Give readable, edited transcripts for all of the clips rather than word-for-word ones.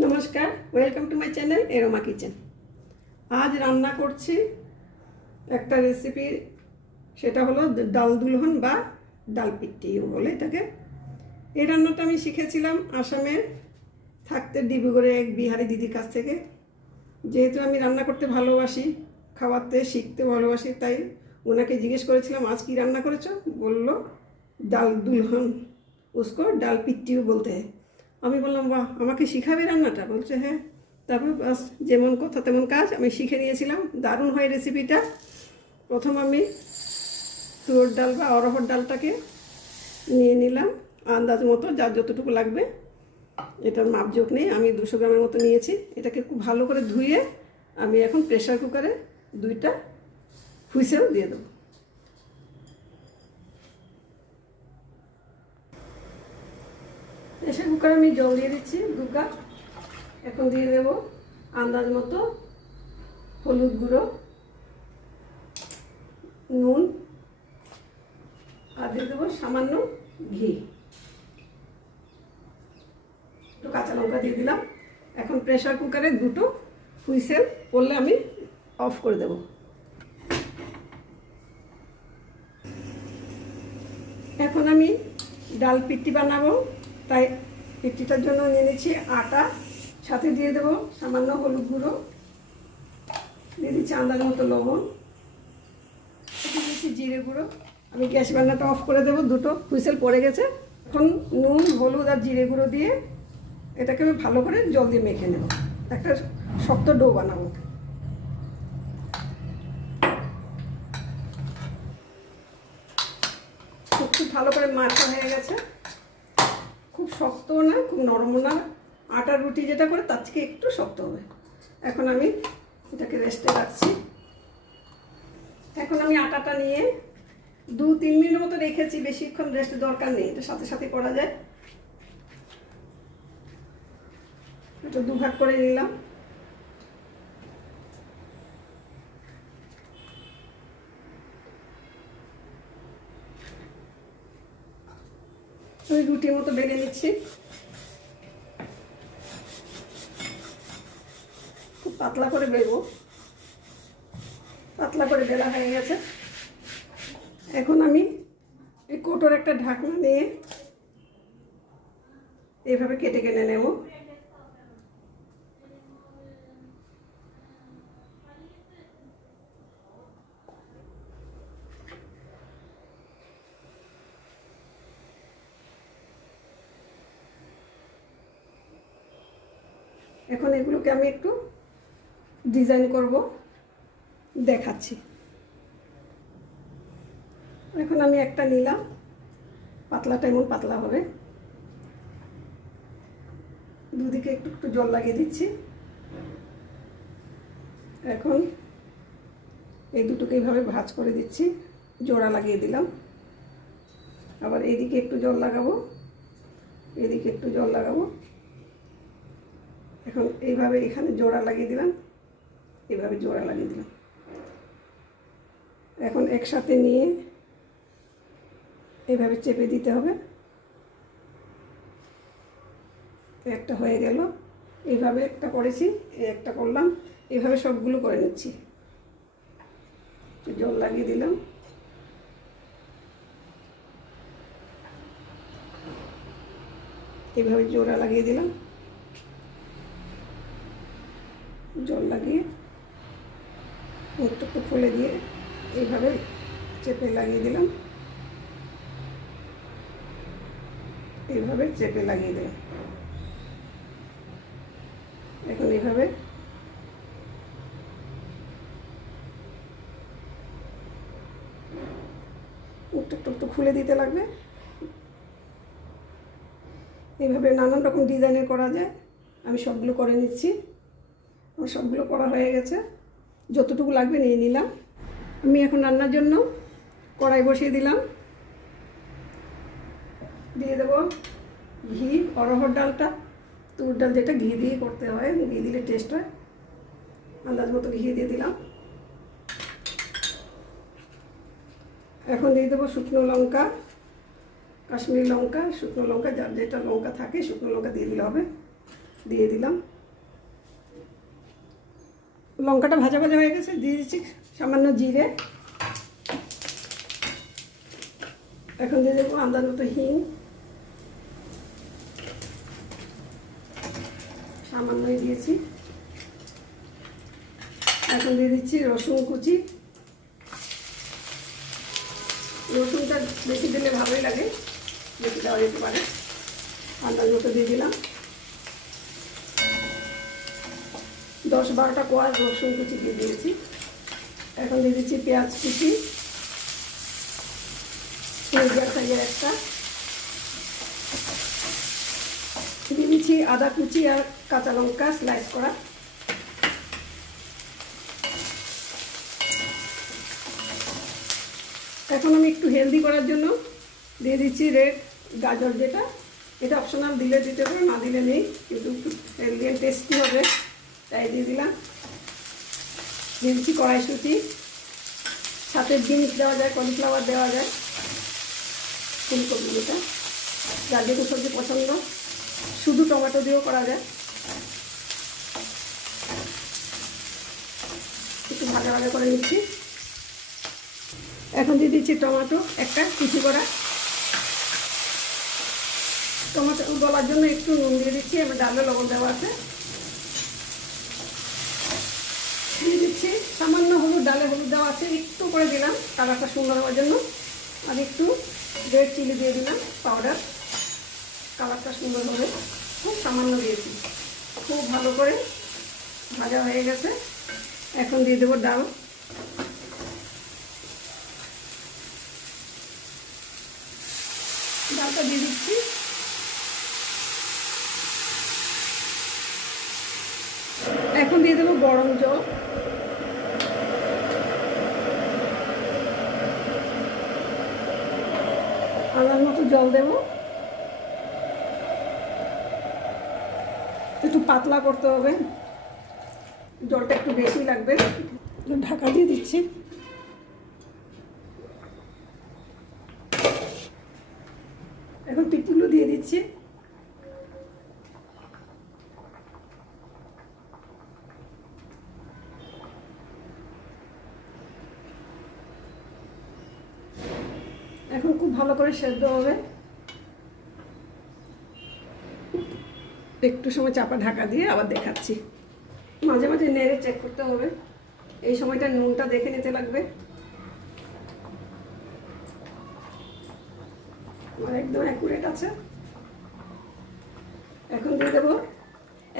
নমস্কার, welcome to my channel Aroma Kitchen. আজ রান্না করছি একটা রেসিপি, সেটা হলো ডাল দুলহন বা ডাল পিট্টি বলে এটাকে। এই রান্নাটা আমি শিখেছিলাম আসামে থাকতে ডিব্রুগড়ে এক বিহারি দিদির কাছ থেকে। যেহেতু আমি রান্না করতে ভালোবাসি, খাওয়াতে শিখতে ভালোবাসি, তাই ওনাকে জিজ্ঞেস করেছিলাম আজ কী রান্না করেছো। বললো ডাল দুলহন, উসকো ডাল পিট্টিও বলতে হয়। আমি বললাম বাহ, আমাকে শিখাবে রান্নাটা? বলছে হ্যাঁ। তারপর বাস যেমন কথা তেমন কাজ, আমি শিখে নিয়েছিলাম। দারুণ হয় রেসিপিটা। প্রথম আমি তুয়োর ডাল বা অরহর ডালটাকে নিয়ে নিলাম আন্দাজ মতো, যার যতটুকু লাগবে। এটার মাপজোক নেই, আমি 200 গ্রামের মতো নিয়েছি। এটাকে খুব ভালো করে ধুয়ে আমি এখন প্রেশার কুকারে 2টা হুইসেল দিয়ে দেবো। প্রেশার কুকারে আমি জল দিয়ে দিচ্ছি 2 কাপ। এখন দিয়ে দেব আন্দাজ মতো হলুদ গুঁড়ো, নুন, আর দিয়ে দেবো সামান্য ঘি, একটু কাঁচা লঙ্কা দিয়ে দিলাম। এখন প্রেশার কুকারে 2টো হুইসেল করলে আমি অফ করে দেব। এখন আমি ডাল পিট্টি বানাবো, তাই পিট্টিটার জন্য নিয়ে নিচ্ছি আটা, সাথে দিয়ে দেবো সামান্য হলুদ গুঁড়ো, দিয়ে দিচ্ছি আন্দাজ মতো লবণ, দিয়ে দিচ্ছি জিরে গুঁড়ো। আমি গ্যাস বান্নাটা অফ করে দেবো, 2টো হুইসেল পড়ে গেছে। এখন নুন, হলুদ আর জিরে গুঁড়ো দিয়ে এটাকে আমি ভালো করে জল দিয়ে মেখে নেব। একটা শক্ত ডো বানাবো। খুব ভালো করে মাখা হয়ে গেছে, খুব শক্তও না খুব নরমও না। আটার রুটি যেটা করে তার থেকে একটু শক্ত হবে। এখন আমি এটাকে রেস্টে রাখছি। এখন আমি আটাটা নিয়ে 2-3 মিনিট মতো রেখেছি, বেশিক্ষণ রেস্ট দরকার নেই, এটা সাথে সাথে করা যায়। এটা 2 ভাগ করে নিলাম। আমি রুটির মতো বেলে নিচ্ছি। খুব পাতলা করে বেলবো। পাতলা করে বেলা হয়ে গেছে। এখন আমি এই কৌটোর একটা ঢাকনা নিয়ে এইভাবে কেটে কেটে নেব। এখন এগুলোকে আমি একটু ডিজাইন করব, দেখাচ্ছি। এখন আমি একটা নিলাম, পাতলাটা এমন পাতলা হবে। দুদিকে একটু একটু জল লাগিয়ে দিচ্ছি। এখন এই দুটোকে এইভাবে ভাঁজ করে দিচ্ছি, জোড়া লাগিয়ে দিলাম। আবার এইদিকে একটু জল লাগাবো, এদিকে একটু জল লাগাবো। এখন এইভাবে এখানে জোড়া লাগিয়ে দিলাম, এইভাবে জোড়া লাগিয়ে দিলাম। এখন একসাথে নিয়ে এইভাবে চেপে দিতে হবে। একটা হয়ে গেল। এইভাবে একটা করেছি, একটা করলাম, এইভাবে সবগুলো করে নিচ্ছি। জল লাগিয়ে দিলাম। এইভাবে জোড়া লাগিয়ে দিলাম, জল লাগিয়ে একটু একটু খুলে দিয়ে এইভাবে চেপে লাগিয়ে দিলাম, এইভাবে চেপে লাগিয়ে দিলাম। এখন এইভাবে একটু একটু একটু খুলে দিতে লাগবে। এইভাবে নানান রকম ডিজাইনের করা যায়। আমি সবগুলো করে নিচ্ছি। আমার সবগুলো করা হয়ে গেছে, যতটুকু লাগবে নিয়ে নিলাম। আমি এখন রান্নার জন্য কড়াই বসিয়ে দিলাম। দিয়ে দেবো ঘি। অরহর ডালটা, তুর ডাল যেটা, ঘি দিয়ে করতে হয়, ঘি দিলে টেস্ট হয়। আন্দাজ মতো ঘি দিয়ে দিলাম। এখন দিয়ে দেবো শুকনো লঙ্কা, কাশ্মীরি লঙ্কা, শুকনো লঙ্কা, যার যেটা লঙ্কা থাকে শুকনো লঙ্কা দিয়ে দিলে হবে। দিয়ে দিলাম। লঙ্কাটা ভাজা ভাজা হয়ে গেছে, দিয়ে দিচ্ছি সামান্য জিরে। এখন দিয়ে দেবো আন্দাজ মতো হিং, সামান্যই দিয়েছি। এখন দিয়ে দিচ্ছি রসুন কুচি। রসুনটা বেশি দিলে ভালোই লাগে, বেশি দেওয়া যেতে পারে। আন্দাজ মতো দিয়ে দিলাম। 10-12টা কোয়া রসুন কুচি দিয়ে দিয়েছি। এখন দিয়ে দিচ্ছি পেঁয়াজ কুচি, মিডিয়াম সাইজের একটা। দিয়ে দিচ্ছি আদা কুচি আর কাঁচা লঙ্কা স্লাইস করা। এখন আমি একটু হেলদি করার জন্য দিয়ে দিচ্ছি রেড গাজর, যেটা এটা অপশনাল, দিলে দিতে পারে, না দিলে নেই, কিন্তু একটু হেলদি অ্যান্ড টেস্টি হবে তাই দিয়ে দিলাম। দিয়ে দিচ্ছি কড়াইশুঁটি, সাথে বিনস দেওয়া যায়, কলিফ্লাওয়ার দেওয়া যায়, ফুলকপি, যেটা যার যেহেতু সবজি পছন্দ। শুধু টমেটো দিয়েও করা যায়। একটু ভাজা ভাজা করে নিচ্ছি। এখন দিয়ে দিচ্ছি টমেটো একটা কুচি করা। টমেটো গলার জন্য একটু নুন দিয়ে দিচ্ছি, আমার ডালে লবণ দেওয়া আছে। দিয়ে দিচ্ছি সামান্য হলুদ, ডালে হলুদ দেওয়া আছে, একটু করে দিলাম কালারটা সুন্দর হওয়ার জন্য। আর একটু রেড চিলি দিয়ে দিলাম পাউডার, কালারটা সুন্দর হবে। খুব সামান্য দিয়েছি। খুব ভালো করে ভাজা হয়ে গেছে। এখন দিয়ে দেবো ডাল। ডালটা দিয়ে দিচ্ছি। এখন দিয়ে দেবো গরম জল। আনার মতো জল দেবো। একটু পাতলা করতে হবে, জলটা একটু বেশি লাগবে। ঢাকা দিয়ে দিচ্ছি। এখন পিঠগুলো দিয়ে দিচ্ছি। এখন খুব ভালো করে সেদ্ধ হবে। একটু সময় চাপা ঢাকা দিয়ে আবার দেখাচ্ছি। মাঝে মাঝে নেড়ে চেক করতে হবে। এই সময়টা নুনটা দেখে নিতে লাগবে। আমার একদম অ্যাকুরেট আছে। এখন দিয়ে দেবো,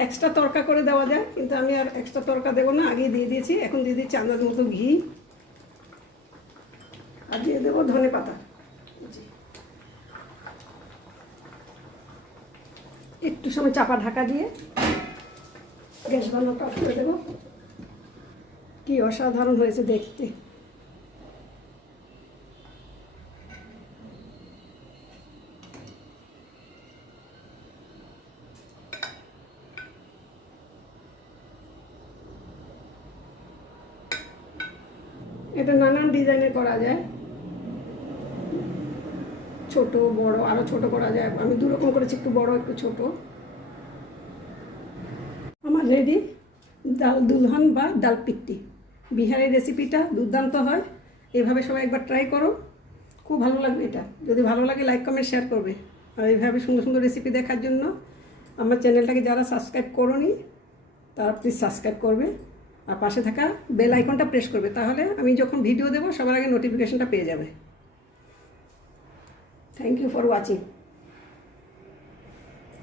এক্সট্রা তড়কা করে দেওয়া যায়, কিন্তু আমি আর এক্সট্রা তড়কা দেবো না, আগেই দিয়ে দিয়েছি। এখন দিয়ে দিচ্ছি আন্দাজ মতো ঘি, আর দিয়ে দেবো ধনে পাতা। একটু সময় চাপা ঢাকা দিয়ে গ্যাস বান্নাটা অফ করে দেবো। কি অসাধারণ হয়েছে দেখতে। এটা নানান ডিজাইনের করা যায়, ছোট বড়, আরো ছোট করা যায়। আমি দুরকম করেছি, একটু বড় একটু ছোট। আমার রেডি ডাল দুলহান বা ডাল পিট্টি। বিহারের রেসিপিটা দুর্দান্ত হয়। এভাবে সবাই একবার ট্রাই করো, খুব ভালো লাগবে। এটা যদি ভালো লাগে লাইক কমেন্ট শেয়ার করবে। আর এইভাবে সুন্দর সুন্দর রেসিপি দেখার জন্য আমার চ্যানেলটাকে যারা সাবস্ক্রাইব করোনি তারা প্লিজ সাবস্ক্রাইব করবে, আর পাশে থাকা বেল আইকনটা প্রেস করবে। তাহলে আমি যখন ভিডিও দেবো সবার আগে নোটিফিকেশনটা পেয়ে যাবে। Thank you for watching.